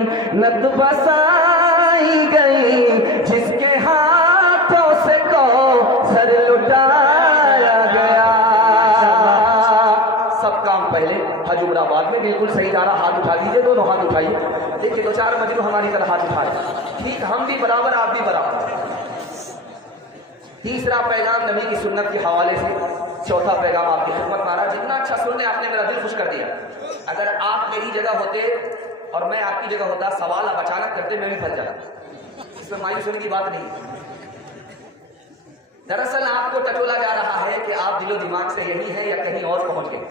जन्नत बसाई गई, जिसके हाथों से कौसर लुटाया गया। सब काम पहले हजूराबाद में बिल्कुल सही जा रहा, हाथ उठा लीजिए, दोनों हाथ उठाइए। देखिए दो चार मजलूम हमारी तरह हाथ उठाए, ठीक, हम भी बराबर आप भी बराबर। तीसरा पैगाम नबी की सुन्नत के हवाले से, चौथा पैगाम आपकी खिदमत महाराज। जितना अच्छा सुनने आपने मेरा दिल खुश कर दिया। अगर आप मेरी जगह होते और मैं आपकी जगह होता, सवाल आप अचानक करते, मैं भी फंस जाता। इसमें मायूस होने की बात नहीं। दरअसल आपको टटोला जा रहा है कि आप दिलो दिमाग से यही है या कहीं और पहुंच गए।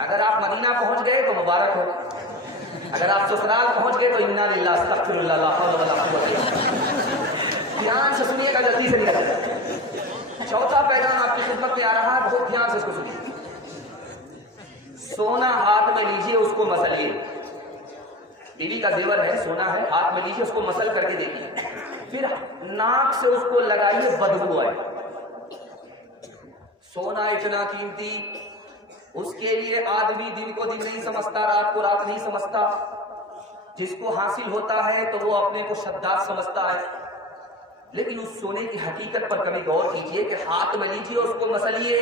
अगर आप मदीना पहुंच गए तो मुबारक हो, अगर आप ससुराल पहुंच गए तो इन्ना लिल्लाह अस्तगफिरुल्लाह ला हौला वला कुव्वता इल्ला बिल्लाह। ध्यान से सुनिएगा, जल्दी से निकल जाए। चौथा पैगाम आपकी खिदमत में आ रहा है, बहुत ध्यान से इसको सुनिए। सोना हाथ में लीजिए, उसको मसलिए। बीवी का जेवर है, सोना है, हाथ में लीजिए, उसको मसल करके देखिए, फिर नाक से उसको लगाइए, बदबू आए। सोना इतना कीमती, उसके लिए आदमी दिन को दिन नहीं समझता, रात को रात नहीं समझता। जिसको हासिल होता है तो वो अपने को शद्दाद समझता है, लेकिन उस सोने की हकीकत पर कभी गौर कीजिए कि हाथ में लीजिए, उसको मसलिए,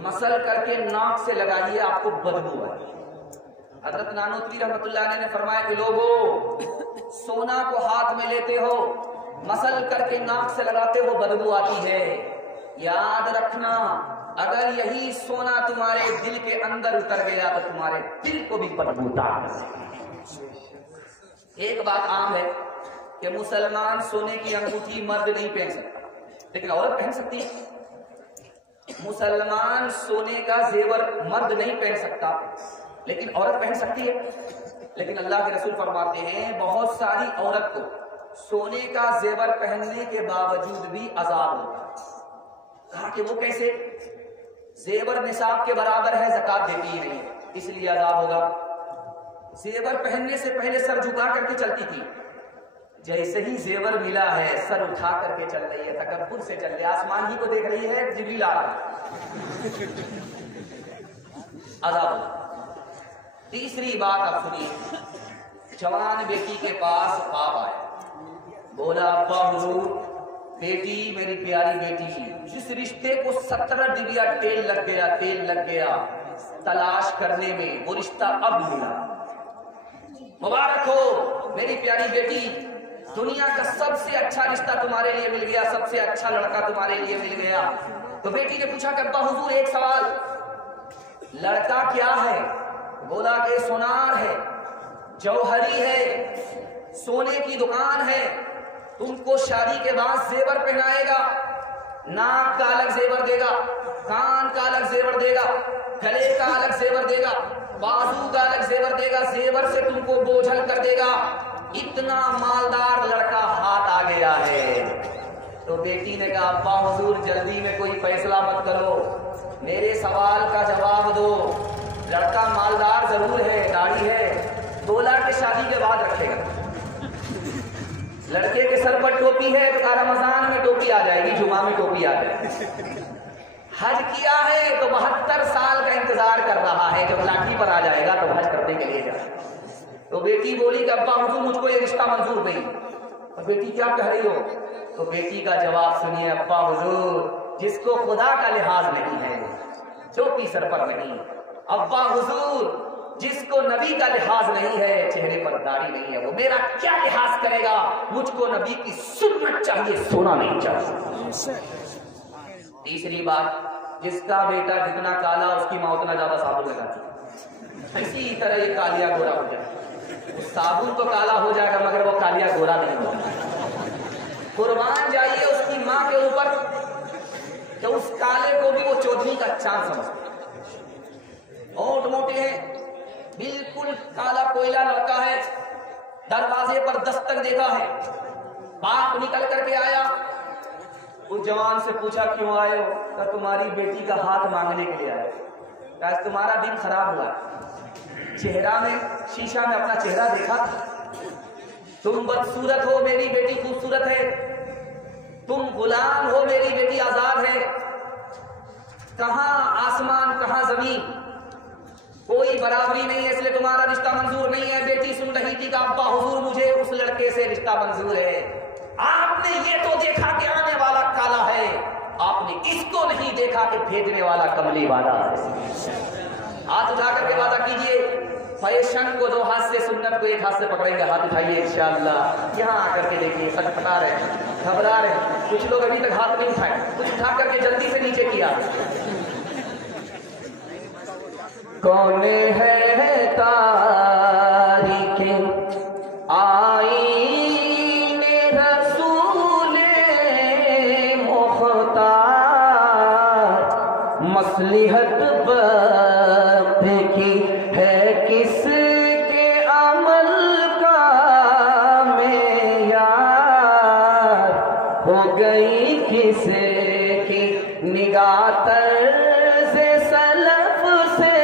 मसल करके नाक से लगाइए, आपको बदबू आए। हजरत नानोतवी रहमतुल्लाह अलैह ने फरमाया कि लोगों, सोना को हाथ में लेते हो, मसल करके नाक से लगाते हो, बदबू आती है। याद रखना, अगर यही सोना तुम्हारे दिल के अंदर उतर गया तो तुम्हारे दिल को भी बदबूदार। एक बात आम है कि मुसलमान सोने की अंगूठी मर्द नहीं पहन सकता, लेकिन औरत पहन सकती है। मुसलमान सोने का जेवर मर्द नहीं पहन सकता, लेकिन औरत पहन सकती है। लेकिन अल्लाह के रसूल फरमाते हैं, बहुत सारी औरत को सोने का जेवर पहनने के बावजूद भी अजाब होता है। कहा कि वो कैसे? जेवर निसाब के बराबर है, ज़कात देती ही नहीं, इसलिए अजाब होगा। जेवर पहनने से पहले सर झुका करके चलती थी, जैसे ही जेवर मिला है सर उठा करके चल रही है, तकब्बुर से चल रही है, आसमान ही को देख रही है, जिब्रील आ रहा है। अजाब। तीसरी बात आप सुनिए, जवान बेटी के पास बाप आया, बोला अब्बा हुजूर, बेटी मेरी प्यारी बेटी की, जिस रिश्ते को 17 डिबिया तेल लग गया तलाश करने में, वो रिश्ता अब मिला। मुबारक हो मेरी प्यारी बेटी, दुनिया का सबसे अच्छा रिश्ता तुम्हारे लिए मिल गया, सबसे अच्छा लड़का तुम्हारे लिए मिल गया। तो बेटी ने पूछा कि अब्बा हुजूर एक सवाल, लड़का क्या है? बोला कि सोनार है, जौहरी है, सोने की दुकान है, तुमको शादी के बाद जेवर पहनाएगा, नाक का अलग जेवर देगा, कान का अलग जेवर देगा, गले का अलग जेवर देगा, बाजू का अलग जेवर देगा, जेवर से तुमको बोझल कर देगा। इतना मालदार लड़का हाथ आ गया है। तो बेटी ने कहा अब्बा हुजूर जल्दी में कोई फैसला मत करो, मेरे सवाल का जवाब दो। लड़का मालदार जरूर है, गाड़ी है, 2 लाख की शादी के बाद रखेगा। लड़के के सर पर टोपी है तो रमजान में टोपी आ जाएगी, जुमा में टोपी आ जाएगी। हज किया है तो 72 साल का इंतजार कर रहा है, जब लाठी पर आ जाएगा तो हज करने के लिए जाए। तो बेटी बोली कि अब्बा हुजूर मुझको ये रिश्ता मंजूर नहीं। और बेटी क्या कह रही हो? तो बेटी का जवाब सुनिए, अब्बा हुजूर जिसको खुदा का लिहाज नहीं है, टोपी सर पर नहीं। अब्बा हुजूर जिसको नबी का लिहाज नहीं है, चेहरे पर दाढ़ी नहीं है, वो मेरा क्या लिहाज करेगा? मुझको नबी की सुन्नत चाहिए, सोना नहीं चाहिए। तीसरी बात, जिसका बेटा जितना काला उसकी माँ उतना ज्यादा साबुन लगाती, इसी तरह ये कालिया गोरा हो जाए। साबुन तो काला हो जाएगा मगर वो कालिया गोरा नहीं होगा। कुर्बान जाइए उसकी माँ के ऊपर कि उस काले को भी वो चौधरी का चांद समझते। होंठ मोटे हैं, बिल्कुल काला कोयला लड़का है, दरवाजे पर दस्तक देता है, बाप निकल करके आया, उस जवान से पूछा क्यों आए हो? तो तुम्हारी बेटी का हाथ मांगने के लिए आए। आज तुम्हारा दिन खराब हुआ, चेहरा में शीशा में अपना चेहरा देखा, तुम बदसूरत हो, मेरी बेटी खूबसूरत है, तुम गुलाम हो, मेरी बेटी आजाद है। कहां आसमान कहां जमीन, कोई बराबरी नहीं है इसलिए तुम्हारा रिश्ता मंजूर नहीं है। बेटी सुन रही थी कि अब्बा हुजूर मुझे उस लड़के से रिश्ता मंजूर है। आपने ये तो देखा कि आने वाला काला है, आपने इसको नहीं देखा कि भेजने वाला कमली वाला है। हाथ उठा करके वादा कीजिए, फैशन को दो हाथ से, सुन्नत को एक हाथ से पकड़ेंगे। हाथ उठाइए इंशाअल्लाह। यहाँ आकर के देखिए खटखटा रहे हैं, घबरा रहे हैं। कुछ लोग अभी तक हाथ नहीं उठाए, कुछ उठा करके जल्दी से नीचे किया। कौन है तारीके आईने रसूले मुख्तार, मसलिहत वक्त की है किसके अमल का मेयार, हो गई किसे की निगाह तर्ज़े सलफ से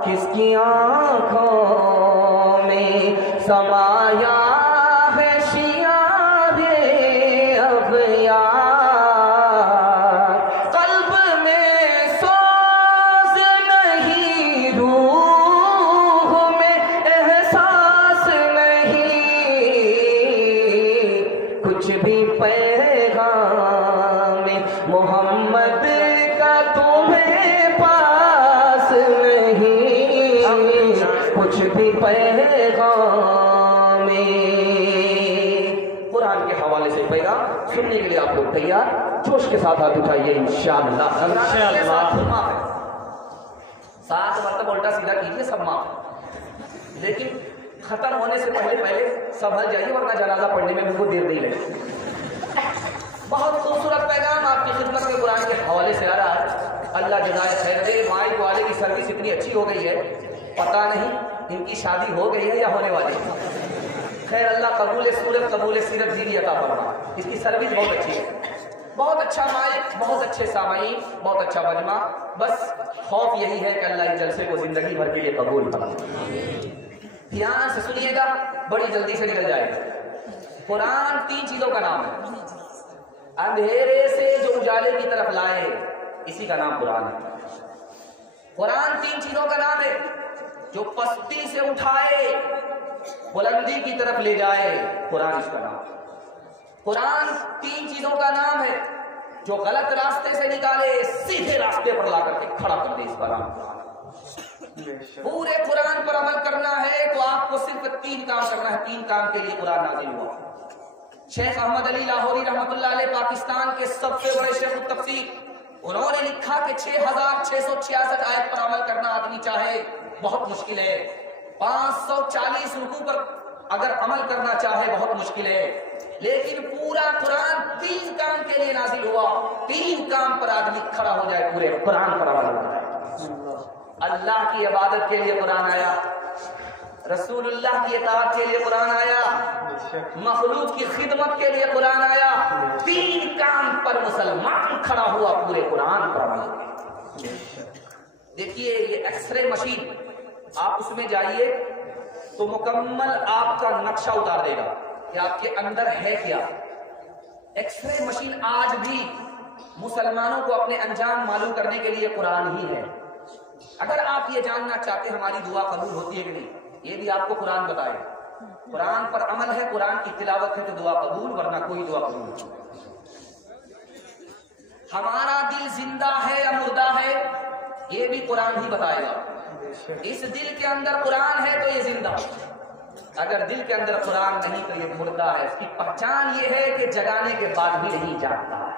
किसकी आंखों में समाया है शियारे अग़यार, क़ल्ब में सोज़ नहीं, रूह में एहसास नहीं, कुछ भी पैगाम मोहम्मद का तुम्हें पास नहीं, कुछ भी पैगाम। कुरान के हवाले से पैगाम सुनने के लिए आप लोग तैयार? जोश के साथ हाथ उठाइए इंशाअल्लाह। 7 मरतबा उल्टा सीधा कीजिए, सब माफ। लेकिन खत्म होने से पहले संभल जाइए, वरना जनाजा पढ़ने में मुझको देर नहीं लगी। बहुत खूबसूरत पैगाम आपकी खिदमत में कुरान के हवाले से आ रहा है। अल्लाह जज़ाए खैर दे। माइक वाले की सर्विस इतनी अच्छी हो गई है, पता नहीं इनकी शादी हो गई है या होने वाली है। खैर अल्लाह कबूल सूरत कबूल सीरत दीनी अता फरमा। इसकी सर्विस बहुत अच्छी है, बहुत अच्छा माइक, बहुत अच्छे सामाईन, बहुत अच्छा मजमा। बस खौफ यही है कि अल्लाह इस जलसे को जिंदगी भर के लिए कबूल फरमाए। ध्यान से सुनिएगा, बड़ी जल्दी से निकल जाएगा। कुरान 3 चीजों का नाम है। अंधेरे से जो उजाले की तरफ लाए, इसी का नाम कुरान है। कुरान 3 चीजों का नाम है। जो पस्ती से उठाए, बुलंदी की तरफ ले जाए, कुरान इसका नाम है। कुरान 3 चीजों का नाम है। जो गलत रास्ते से निकाले, सीधे रास्ते पर ला करके खड़ा कर दे, इसका नाम कुरान। पूरे कुरान पर अमल करना है तो आपको सिर्फ 3 काम करना है। 3 काम के लिए कुरान नाज़िल हुआ। शेख अहमद अली लाहौरी रहमतुल्लाह अलैह पाकिस्तान के सबसे बड़े शेख तफसीर, उन्होंने लिखा कि 6666 आयत पर अमल करना आदमी चाहे बहुत मुश्किल है। 540 रुकू पर अगर अमल करना चाहे बहुत मुश्किल है। लेकिन पूरा कुरान 3 काम के लिए नाजिल हुआ। 3 काम पर आदमी खड़ा हो जाए, पूरे कुरान पर अमल हो जाए। अल्लाह की इबादत के लिए कुरान आया, रसूलुल्लाह की इताअत के लिए कुरान आया, मखलूक की खिदमत के लिए कुरान आया। 3 काम पर मुसलमान खड़ा हुआ, पूरे कुरान पर अमल। देखिए ये एक्सरे मशीन, आप उसमें जाइए तो मुकम्मल आपका नक्शा उतार देगा कि आपके अंदर है क्या। एक्सरे मशीन आज भी मुसलमानों को अपने अंजाम मालूम करने के लिए कुरान ही है। अगर आप ये जानना चाहते हमारी दुआ कबूल होती है कि नहीं, ये भी आपको कुरान बताएगा। कुरान पर अमल है, कुरान की तिलावत है तो दुआ कबूल, वरना कोई दुआ कबूल नहीं। हमारा दिल जिंदा है या मुर्दा है, ये भी कुरान ही बताएगा। इस दिल के अंदर कुरान है तो ये जिंदा, अगर दिल के अंदर कुरान नहीं तो ये मुर्दा है। इसकी पहचान ये है कि जगाने के बाद भी नहीं जागता है।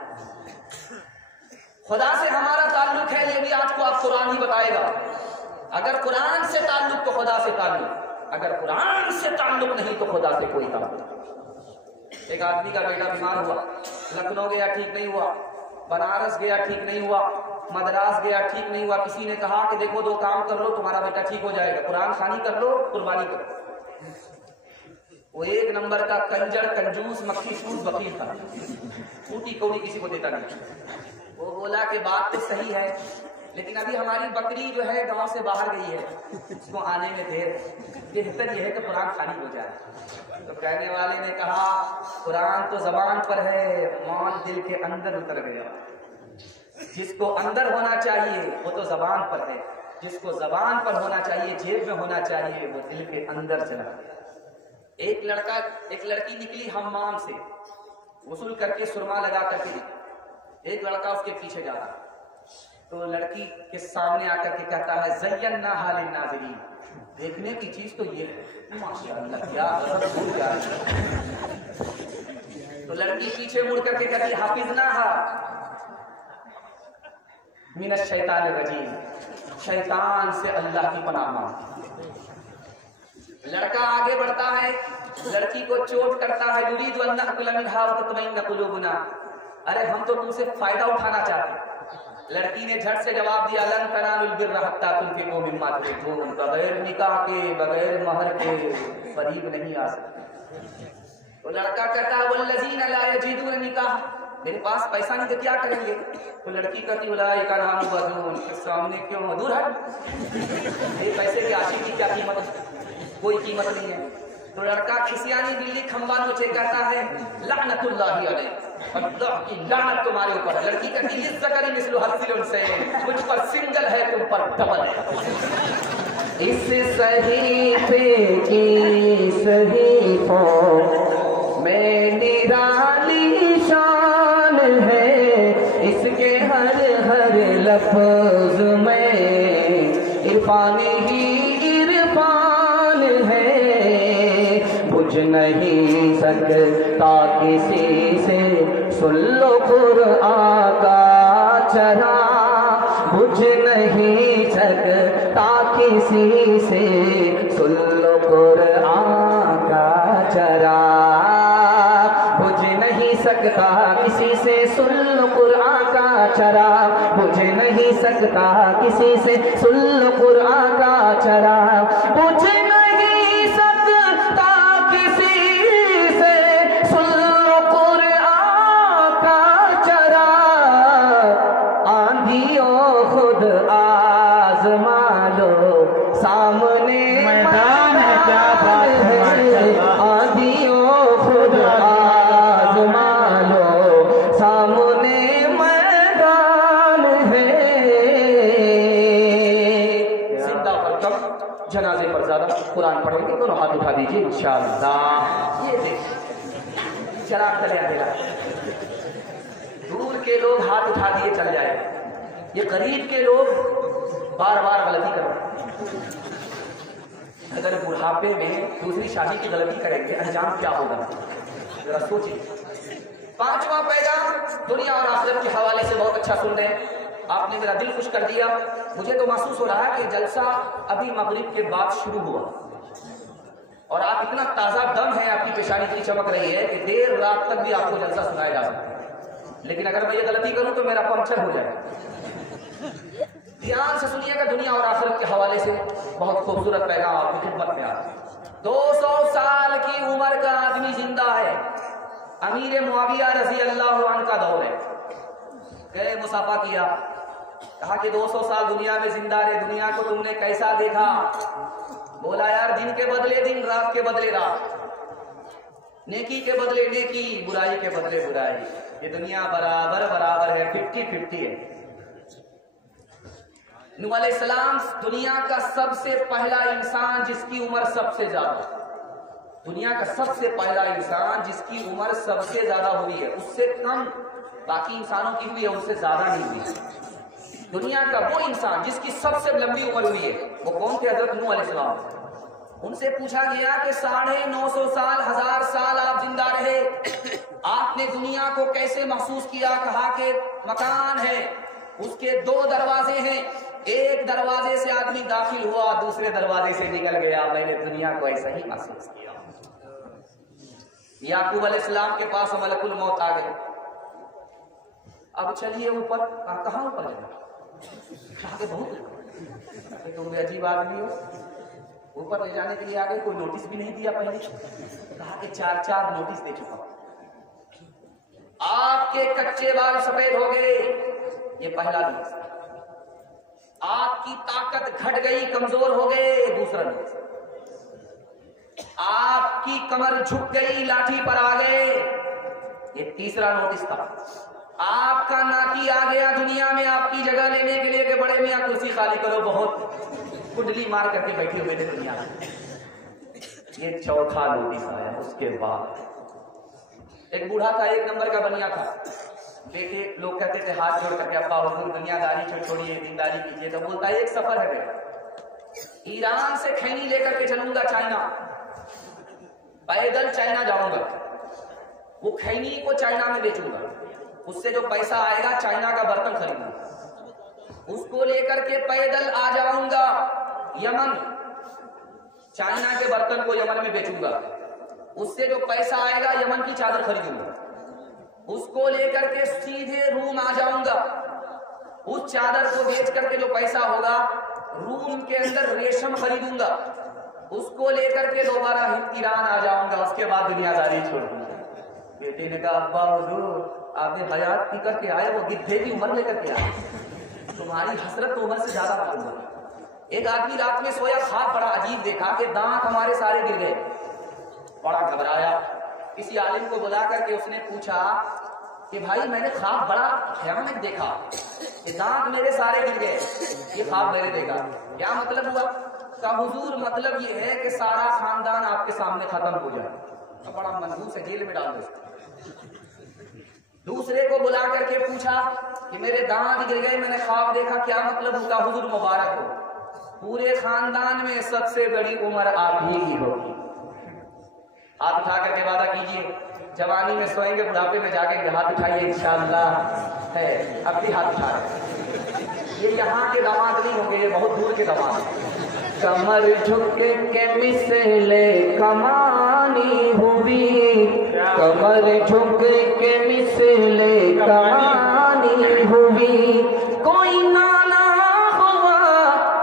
खुदा से हमारा ताल्लुक है, ये भी आपको आप कुरान ही बताएगा। अगर कुरान से ताल्लुक तो खुदा से ताल्लुक, अगर कुरान से ताल्लुक नहीं तो खुदा से कोई ताल्लुक। एक आदमी का बेटा बीमार हुआ, लखनऊ गया ठीक नहीं हुआ, बनारस गया ठीक नहीं हुआ, मद्रास गया ठीक नहीं हुआ। किसी ने कहा कि देखो 2 काम कर लो तुम्हारा बेटा ठीक हो जाएगा, कुरान खानी कर लो, कुर्बानी करो। वो 1 नंबर का कंजर, कंजूस, मक्खी सूद वकील था, टूटी कौड़ी किसी को देता नहीं। वो बोला कि बात तो सही है, लेकिन अभी हमारी बकरी जो है गांव से बाहर गई है, उसको आने में देर, बेहतर यह है कि कुरान खाली हो जाए। तो कहने वाले ने कहा कुरान तो जबान पर है, मान दिल के अंदर उतर गया। जिसको अंदर होना चाहिए वो तो जबान पर है, जिसको जबान पर होना चाहिए, जेब में होना चाहिए, वो दिल के अंदर चला गया। एक लड़की निकली हम्माम से, गुस्ल करके सुरमा लगा करके, एक लड़का उसके पीछे जा रहा, तो लड़की के सामने आकर के कहता है ज़य्यन्ना हालिन नाज़िरीन, देखने की चीज तो ये है, माशाअल्लाह क्या फूल जा रही है। तो लड़की पीछे मुड़ करके कहती हाफिज़नाहा मिनश शैतानिर रजीम, शैतान से अल्लाह की पनाह मांगती। लड़का आगे बढ़ता है, लड़की को चोट करता है, युरीदु अन नअकुल मिनहा व तत्मइन्न कुलूबुना, अरे हम तो तुमसे फायदा उठाना चाहते हैं। लड़की ने झट से जवाब दिया लन तनालुल बिर्र हत्ता तुनफिकू मिम्मा तुहिब्बून, बगैर निकाह के, बगैर महर के करीब नहीं आ सकते। तो लड़का कहता है वल्लज़ीना ला यजीदून निकाह, मेरे पास पैसा नहीं तो क्या करेंगे। तो लड़की कहती उलाइका नाम बदून, सामने क्यों दूर हट, ये पैसे की आशिक की क्या कीमत है, कोई कीमत नहीं है। तो लड़का खिसियानी बिल्ली खंबा नोचे कहता है लानतुल्लाहि अलैह, अल्लाह की लानत तुम्हारे ऊपर। लड़की कहती है ज़करी मिस्लु हज़्ज़िल उन्सयैन, मुझ पर सिंगल है तुम पर डबल है। इस सहीफे की सहीफों में निराली शान है, इसके हर हर लफ्ज़ में इरफान ही इरफान है। बुझ नहीं सकता किसी से सुन लो कुरआन का चरा, बुझ नहीं सकता किसी से सुन लो कुरआन का चरा, बुझ नहीं सकता किसी से सुन लो कुरआन का चरा, बुझ नहीं सकता किसी से सुन लो कुरआन का चरा, बुझ नहीं सकता किसी से सुन लो कुरआन का चरा। आंधियों खुद आज़मा लो, सामने मैदान है, क्या बात है। आंधियों खुद आज़मा लो, सामने मैदान है। जिंदा पर कम, जनाजे पर ज्यादा। कुरान पढ़ेंगे, दोनों हाथ उठा दीजिए इंशाअल्लाह। ये देखिए चराग तले अंधेरा, दूर के लोग हाथ उठा दिए चल जाए, ये करीब के लोग बार बार गलती कर रहे हैं। अगर बुढ़ापे में दूसरी शादी की गलती करेंगे अंजाम क्या होगा, जरा सोचिए। पांचवा पैगाम दुनिया और आखिरत के हवाले से बहुत अच्छा सुन रहे हैं, आपने मेरा दिल खुश कर दिया। मुझे तो महसूस हो रहा है कि जलसा अभी मगरिब के बाद शुरू हुआ और आप इतना ताजा दम है, आपकी पेशानी इतनी चमक रही है कि देर रात तक भी आपको जलसा सुनाया जा सकता है। लेकिन अगर मैं ये गलती करूं तो मेरा पंक्चर हो जाए। ध्यान से सुनिएगा, दुनिया और आखिरत के हवाले से बहुत खूबसूरत पैगाम आपकी खिदमत में आता है। 200 साल की उम्र का आदमी जिंदा है, अमीर मुआविया रज़ी अल्लाह अन्हु का दौर है। गए मुसाफा किया, कहा कि 200 साल दुनिया में जिंदा रहे, दुनिया को तुमने कैसा देखा। बोला यार दिन के बदले दिन, रात के बदले रात, नेकी के बदले नेकी, बुराई के बदले बुराई। ये दुनिया बराबर बराबर है, 50-50 है। नूह अलैहिस्सलाम दुनिया का सबसे पहला इंसान जिसकी उम्र सबसे ज्यादा, दुनिया का सबसे पहला इंसान जिसकी उम्र सबसे ज्यादा हुई है, उससे कम बाकी इंसानों की हुई है, उससे ज्यादा नहीं हुई। दुनिया का वो इंसान जिसकी सबसे लंबी उम्र हुई है वो कौन थे? हजरत नूह अलैहिस्सलाम। उनसे पूछा गया कि 950 साल, 1000 साल आप जिंदा रहे, आपने दुनिया को कैसे महसूस किया? कहा कि मकान है, उसके 2 दरवाजे हैं, एक दरवाजे से आदमी दाखिल हुआ, दूसरे दरवाजे से निकल गया, मैंने दुनिया को ऐसा ही महसूस किया। याकूब अलैहिस्सलाम के पास मलकुल मौत आ गए, अब चलिए ऊपर। कहाँ ऊपर है? बहुत तुम अजीब आदमी हो, ऊपर ले जाने के लिए आ गए, कोई नोटिस भी नहीं दिया पहले। कहा कि 4 नोटिस दे चुका, आपके कच्चे बाल सफेद हो गए, ये पहला नोटिस। आपकी ताकत घट गई, कमजोर हो गए, दूसरा नोटिस। आपकी कमर झुक गई, लाठी पर आ गए, ये तीसरा नोटिस था। आपका नाती आ गया दुनिया में आपकी जगह लेने के लिए कि बड़े मियां कुर्सी खाली करो, बहुत कुंडली मार करके बैठे हुए थे दुनिया में। ये चौथा नोटिस आया। उसके बाद एक बूढ़ा था, एक नंबर का बनिया था। बेटे लोग कहते थे हाथ जोड़ करके, अब्बा हुजूर दुनियादारी छोड़िए, दीनदारी कीजिए। तो बोलता है एक सफर है बेटा, ईरान से खैनी लेकर के चलूंगा चाइना, पैदल चाइना जाऊंगा, वो खैनी को चाइना में बेचूंगा, उससे जो पैसा आएगा चाइना का बर्तन खरीदूंगा, उसको लेकर के पैदल आ जाऊंगा यमन, चाइना के बर्तन को यमन में बेचूंगा, उससे जो पैसा आएगा यमन की चादर खरीदूंगा, उसको लेकर के सीधे रूम आ जाऊंगा, उस चादर को बेच करके जो पैसा होगा रूम के अंदर रेशम खरीदूंगा, उसको लेकर के दोबारा ईरान आ जाऊंगा, उसके बाद दुनियादारी छोड़ दूंगा। बेटे ने कहा अब्बा हुजूर आपने हयात पी करके आए, वो गिद्धे की उम्र लेकर के आए, तुम्हारी हसरत तो उम्र से ज्यादा मालूम है। एक आदमी रात में सोया, ख्वाब बड़ा अजीब देखा कि दांत हमारे सारे गिर गए, बड़ा घबराया। किसी आलिम को बुला करके उसने पूछा कि भाई मैंने ख्वाब बड़ा भयानक देखा कि दांत मेरे सारे गिर गए, ये ख्वाब मैंने देखा, क्या मतलब हुआ? का हुजूर मतलब ये है कि सारा खानदान आपके सामने खत्म हो जाए, तो बड़ा मनहूस है, जेल में डाल दो। दूसरे को बुला करके पूछा कि मेरे दांत गिर गए, मैंने ख्वाब देखा, क्या मतलब हुआ? हुजूर मुबारक हो, पूरे खानदान में सबसे बड़ी उम्र आप ही की होगी। हाथ उठा करके वादा कीजिए, जवानी में सोएंगे, बुढ़ापे में जाके हाथ उठाइए इंशाअल्लाह। है अब भी हाथ उठा रहे, ये यहाँ के दामाद नहीं होंगे, ये बहुत दूर के दामाद। कमर झुके के मिसले कमानी हुई, कमर झुके के मिसले कमानी हुई, कोई नाना हुआ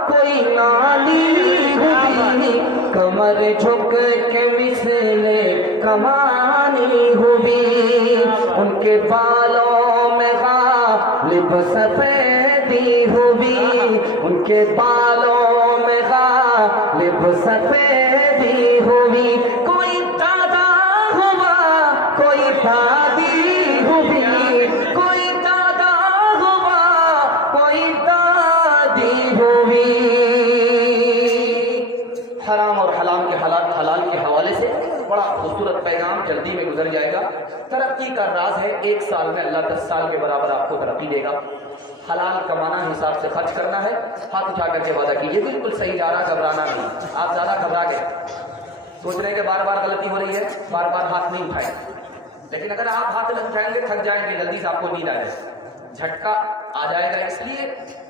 कोई नाली हुई, कमर झुक के मिसले कमानी हुई, उनके बालों में गालिब सफेदी हुई, उनके बालों में गालिब सफेदी हुई, कोई दादा हुआ कोई दादी हुई, कोई दादा हुआ कोई दादी हुई। हराम और हलाल के हवाले से बड़ा खूबसूरत पैगाम जल्दी में गुजर जाएगा। तरक्की का राज है, 1 साल में अल्लाह 10 साल के बराबर आपको तरक्की देगा। हलाल कमाना, हिसाब से खर्च करना है। हाथ उठा करके वादा कीजिए, बिल्कुल सही जा रहा, घबराना नहीं। आप ज्यादा घबरा गए, सोच रहे कि बार बार गलती हो रही है, बार बार हाथ नहीं उठाए, लेकिन अगर आप हाथ नहीं उठाएंगे थक जाएंगे, जल्दी से आपको नींद आ जाए, झटका आ जाएगा। इसलिए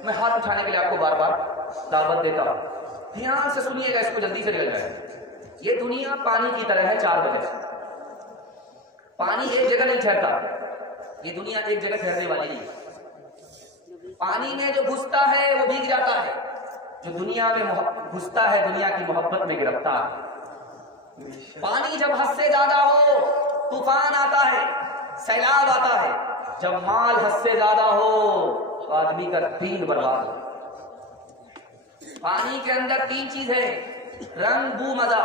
मैं हाथ उठाने के लिए आपको बार बार दावत देता हूं। ध्यान से सुनिएगा, इसको जल्दी से निकल जाए। ये दुनिया पानी की तरह है, 4 वजह से। पानी एक जगह नहीं ठहरता, ये दुनिया एक जगह ठहरने वाली नहीं। पानी में जो घुसता है वो भीग जाता है, जो दुनिया में घुसता है दुनिया की मोहब्बत में गिरफ्तार है। पानी जब हद से ज्यादा हो तूफान आता है, सैलाब आता है, जब माल हद से ज्यादा हो तो आदमी का दीन बर्बाद हो। पानी के अंदर 3 चीज है, रंग बू मजा।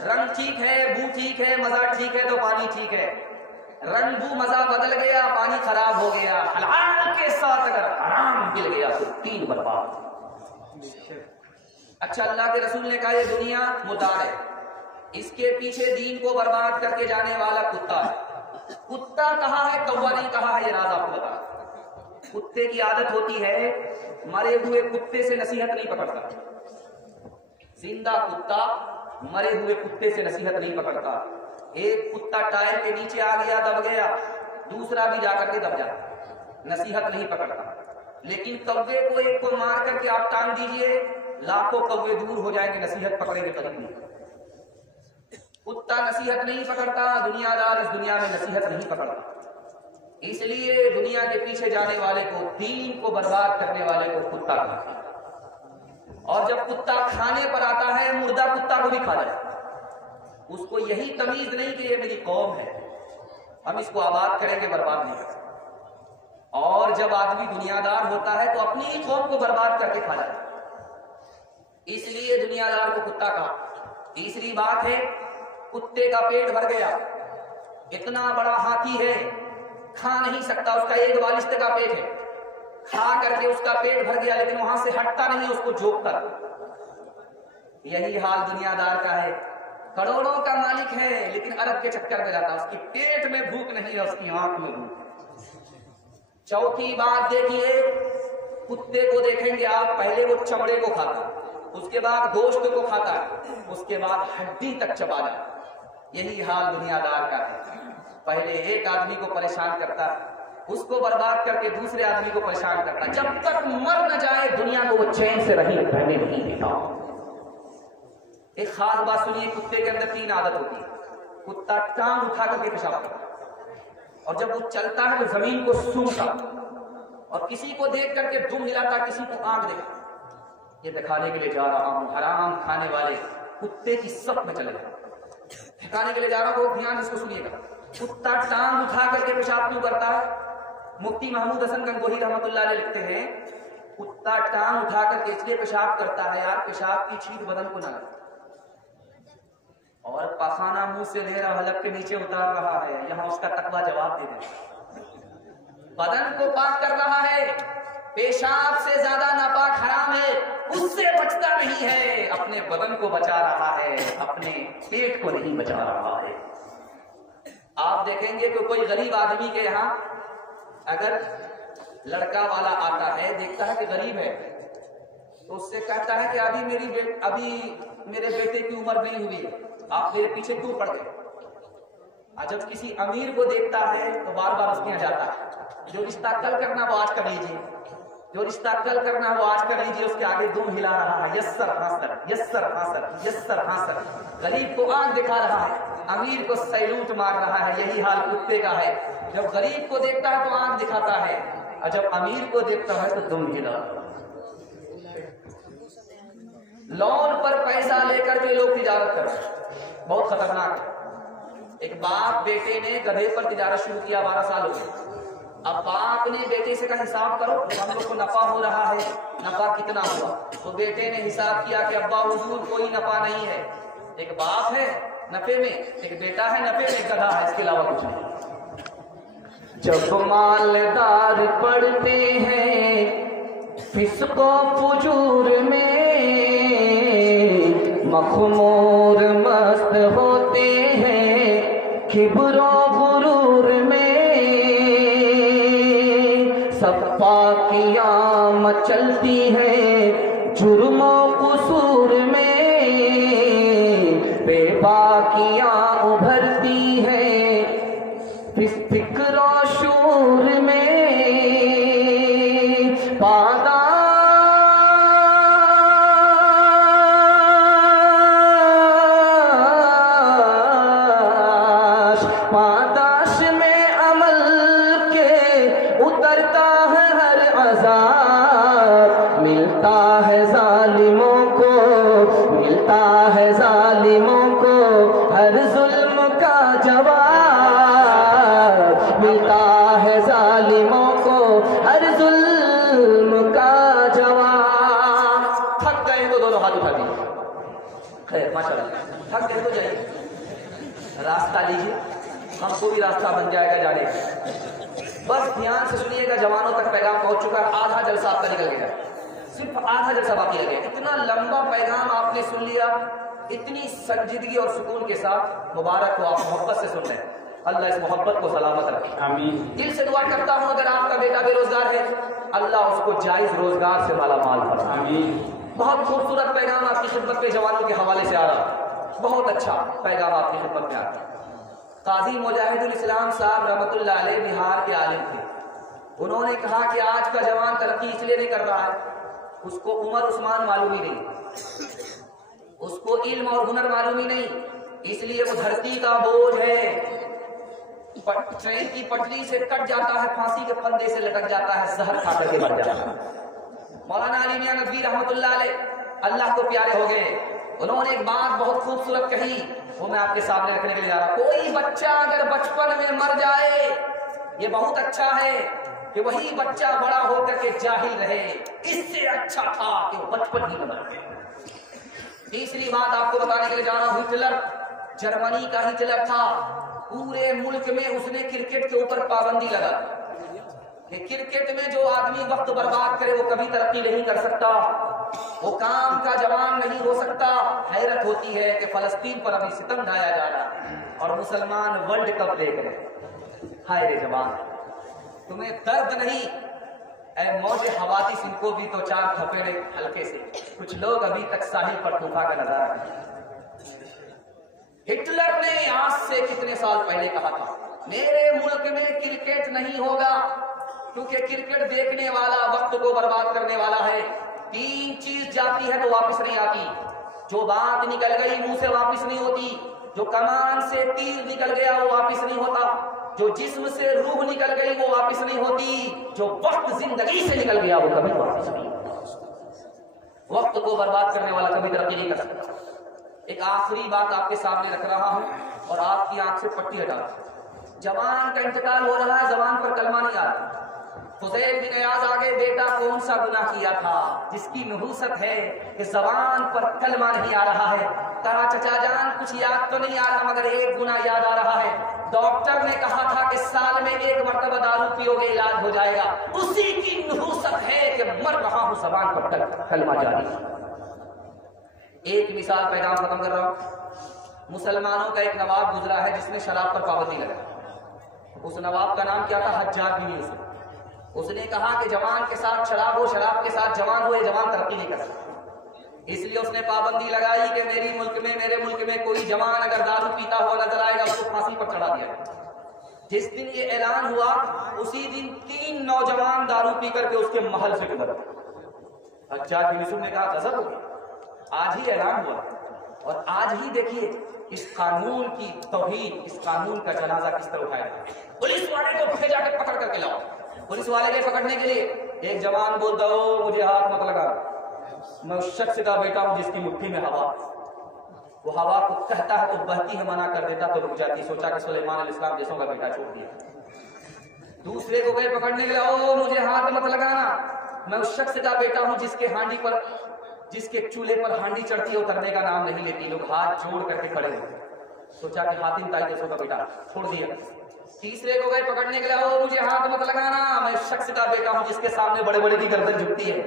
रंग ठीक है, बू ठीक है, मजा ठीक है तो पानी ठीक है। रंग बू मजा बदल गया, पानी खराब हो गया। हलाल के साथ अगर हराम मिल गया तो 3 बर्बाद। अच्छा, अल्लाह के रसूल ने कहा ये दुनिया मुर्दार है, इसके पीछे दीन को बर्बाद करके जाने वाला कुत्ता है। कुत्ता कहा है, कौवा नहीं कहा है, ये राज आपको बता। कुत्ते की आदत होती है, मरे हुए कुत्ते से नसीहत नहीं पकड़ता। जिंदा कुत्ता मरे हुए कुत्ते से नसीहत नहीं पकड़ता। एक कुत्ता टायर के नीचे आ गया, दब गया, दूसरा भी जाकर के दब जाता, नसीहत नहीं पकड़ता। लेकिन कौवे को एक को मार करके आप टांग दीजिए, लाखों कौवे दूर हो जाएंगे, नसीहत पकड़ेंगे कभी नहीं। कुत्ता नसीहत नहीं पकड़ता, दुनियादार इस दुनिया में नसीहत नहीं पकड़ता। इसलिए दुनिया के पीछे जाने वाले को, दीन को बर्बाद करने वाले को कुत्ता कहते हैं। और जब कुत्ता खाने पर आता है, मुर्दा कुत्ता को भी खा जाए। उसको यही तमीज नहीं कि ये मेरी कौम है, हम इसको आबाद करेंगे, बर्बाद नहीं करेंगे। और जब आदमी दुनियादार होता है तो अपनी ही कौम को बर्बाद करके खा जाए, इसलिए दुनियादार को कुत्ता कहा। तीसरी बात है, कुत्ते का पेट भर गया, इतना बड़ा हाथी है, खा नहीं सकता, उसका 1 बालिश्त का पेट है, खा करके उसका पेट भर गया लेकिन वहां से हटता नहीं, उसको जोकता। यही हाल दुनियादार का है, करोड़ों का मालिक है लेकिन अरब के चक्कर में रहता, उसकी पेट में भूख नहीं है, उसकी आंख में भूख है। चौथी बात देखिए, कुत्ते को देखेंगे आप, पहले वो चमड़े को खाता, उसके बाद गोश्त को खाता, उसके बाद हड्डी तक चबाता। यही हाल दुनियादार का है, पहले एक आदमी को परेशान करता, उसको बर्बाद करके दूसरे आदमी को परेशान करता, जब तक मर न जाए दुनिया को वो चैन से रहने नहीं देता। एक खास बात सुनिए, कुत्ते के अंदर 3 आदत होती है। कुत्ता टांग उठा करके पेशाब करता है, और जब वो चलता है तो जमीन को सूंघता, और किसी को देख करके दुम हिलाता, किसी को आंख देखता। ये दिखाने के लिए जा रहा हूं, हराम खाने वाले कुत्ते की सब में चले जाओ, दिखाने के लिए जा रहा हूं, ध्यान इसको सुनिएगा। कुत्ता टांग उठा करके पेशाब क्यों करता है? मुफ्ती महमूद हसन गंगोही रहमतुल्लाह अलैह लिखते हैं, कुत्ता टांग उठा करके इसलिए पेशाब करता है यार, पेशाब की छींट बदन को न लगे, और पखाना मुंह से ले रहा, हलक के नीचे उतार रहा है, यहां उसका तकवा जवाब दे दे। बदन को पाक कर रहा है, पेशाब से ज्यादा नापाक हराम है, उससे बचता नहीं है, अपने बदन को बचा रहा है, अपने पेट को नहीं बचा रहा है। आप देखेंगे कि कोई गरीब आदमी के यहाँ अगर लड़का वाला आता है, देखता है कि गरीब है, तो उससे कहता है कि अभी मेरे बेटे की उम्र नहीं हुई है, आप मेरे पीछे क्यों पड़ गए? जब किसी अमीर को देखता है तो बार बार उसके यहाँ जाता है, जो रिश्ता कल करना वो आज कर लीजिए, जो रिश्ता कल करना वो आज कर लीजिए, उसके आगे दुम हिला रहा है, यस्सर हासर, यस्सर हासर, यस्सर हासर। गरीब को आंख दिखा रहा है, अमीर को सैल्यूट मार रहा है। यही हाल कुत्ते का है, जब गरीब को देखता है तो आंख दिखाता है, और जब अमीर को देखता है तो दुम हिला। लोन पर पैसा लेकर के लोग तिजारत कर रहे हैं, बहुत खतरनाक है। एक बाप बेटे ने गधे पर तिजारत शुरू किया, 12 साल हो गए। अब बाप ने बेटे से कहा हिसाब करो, हम लोग को नफा हो रहा है, नफा कितना हुआ? तो बेटे ने हिसाब किया कि अब्बा हुजूर कोई नफा नहीं है, एक बाप है नफे में, एक बेटा है नफे में, एक गधा है, इसके अलावा कुछ नहीं। जब मालदार पड़ते हैं फिस्को फुजूर में, मखमूर मस्त होते हैं किब्रो गुरूर में, सब पाकियां मचलती है जुर्मो कुसूर में, बेबाकियां उभरती है फिक्र शूर में, पादाश में अमल के उतरता है हर अज़ाब, मिलता है जालिमों को, मिलता है जालिमों को हर जुल्म का जवाब, मिलता है जालिमों को हर जुल्म का जवाब। थक गए तो दोनों हाथ उठा दीजिए, खैर माशाल्लाह, थक गए तो जाइए, रास्ता लीजिए, हमको भी रास्ता बन जाएगा जाने का। बस ध्यान से सुनिएगा, जवानों तक पैगाम पहुंच चुका है, आधा जलसा आपका निकल गया, सिर्फ आधा जलसा बाकी रह गया। इतना लंबा पैगाम आपने सुन लिया, इतनी संजीदगी और सुकून के साथ। मुबारक हो, आप मोहब्बत से सुन रहे हैं, अल्लाह इस मोहब्बत को सलामत रखे, आमीन। दिल से दुआ करता हूँ, अगर आपका बेटा बेरोजगार है, अल्लाह उसको जायज रोजगार से माला माल फरमाए, आमीन। बहुत खूबसूरत पैगाम आपकी खिदमत में जवानों के हवाले से आ रहा, बहुत अच्छा पैगाम आपकी खिदमत में आता। काजी मुजाहिदुल इस्लाम साहब रहमतुल्लाह अलैह बिहार के आलिम थे। उन्होंने कहा कि आज का जवान तरक्की इसलिए नहीं कर रहा है, उसको उमर उस्मान मालूम ही नहीं, उसको इल्म और हुनर मालूम ही नहीं, इसलिए वो धरती का बोझ है, ट्रेन की पटरी से कट जाता है, फांसी के फंदे से लटक जाता है, जहर खा करके मर जाता है। मौलाना अली मियां नदवी रहमतुल्लाह अलैह अल्लाह को प्यारे हो गए, उन्होंने एक बात बहुत खूबसूरत कही, वो मैं आपके सामने रखने के लिए जा रहा हूं। कोई बच्चा अगर बचपन में मर जाए, ये बहुत अच्छा है कि वही बच्चा बड़ा होकर के जाहिल रहे, इससे अच्छा था कि वो बचपन ही में मर गए। तीसरी बात आपको बताने के लिए जा रहा हूं, हिटलर जर्मनी का हिटलर था, पूरे मुल्क में उसने क्रिकेट के ऊपर पाबंदी लगा कि क्रिकेट में जो आदमी वक्त बर्बाद करे वो कभी तरक्की नहीं कर सकता, वो काम का जवान नहीं हो सकता। हैरत होती है कि फलस्तीन पर अभी सितम ढाया जा रहा है और मुसलमान वर्ल्ड कप देख रहे। हाय रे जवान, तुम्हें दर्द नहीं? ऐ मौज हवादिस, इनको भी तो चार थपेड़े हल्के से। कुछ लोग अभी तक साहिल पर तूफा का नजारा। हिटलर ने आज से कितने साल पहले कहा था मेरे मुल्क में क्रिकेट नहीं होगा, क्योंकि क्रिकेट देखने वाला वक्त को बर्बाद करने वाला है। 3 चीज जाती है तो वापस नहीं आती। जो बात निकल गई मुंह से वापस नहीं होती, जो कमान से तीर निकल गया वो वापस नहीं होता, जो जिस्म से रूह निकल गई वो वापस नहीं होती, जो वक्त जिंदगी से निकल गया वो कभी वापस नहीं होता। वक्त को बर्बाद करने वाला कभी तरक्की नहीं कर सकता। एक आखिरी बात आपके सामने रख रहा हूं और आपकी आंख से पट्टी हटा रहा हूं। जवान का इंतकाल हो रहा है, जवान पर कलमा नहीं आ रहा। फुज़ैल बिन इयाज़ आगे, बेटा कौन सा गुनाह किया था जिसकी नहूसत है कि जबान पर कलमा नहीं आ रहा है? कहा चचा जान कुछ याद तो नहीं आ रहा, मगर एक गुनाह याद आ रहा है। डॉक्टर ने कहा था कि साल में 1 मरतबा दारू पियोगे इलाज हो जाएगा। उसी की नहूसत है कि मर रहा हूं, जबान पर कलमा जारी। एक मिसाल पैगाम खत्म कर रहा हूं। मुसलमानों का एक नवाब गुजरा है जिसने शराब पर पाबंदी लगाई। उस नवाब का नाम क्या था? हज्जाज बिन यूसुफ। उसने कहा कि जवान के साथ शराब हो, शराब के साथ जवान हो, ये जवान तरक्की नहीं कर सकता। इसलिए उसने पाबंदी लगाई कि मेरे मुल्क में कोई जवान अगर दारू पीता हुआ नजर आएगा उसको फांसी पर चढ़ा दिया। जिस दिन ये ऐलान हुआ उसी दिन 3 नौजवान दारू पी करके उसके महल से गुजर गए। हज्जाज बिन यूसुफ ने कहा गजब हो गया, आज ही ऐलान हुआ और आज ही देखिए इस कानून की तौहीद, इस कानून का जनाजा किस तरह उठाया। पुलिस वाले को उठे जाके पकड़ करके लाओ। पुलिस वाले के पकड़ने के लिए एक जवान बोलता हो मुझे हाथ मत लगा, मैं उस शख्स का बेटा हूं जिसकी मुट्ठी में हवा। वो हवा को कहता है तो बहती है, मना कर देता तो रुक जाती। सोचा कि सुलेमान अलैहिस्सलाम जैसों का बेटा छोड़ दिया। दूसरे को गए पकड़ने के लिए, ओ मुझे हाथ मत लगाना, मैं उस शख्स का बेटा हूं जिसके हांडी पर, जिसके चूल्हे पर हांडी चढ़ती है उतरने का नाम नहीं लेती। लोग हाथ जोड़ करके खड़े होते। सोचा कि हातिम ताई जैसों का बेटा, छोड़ दिया। तीसरे को गए पकड़ने के लिए, ओ मुझे हाथ मत लगाना, मैं शख्स का बेटा हूं जिसके सामने बड़े बड़े की गर्दन झुकती है,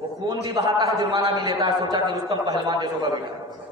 वो खून भी बहाता है, जुर्माना भी लेता है। सोचा कि रुस्तम पहलवान जैसों का बेटा।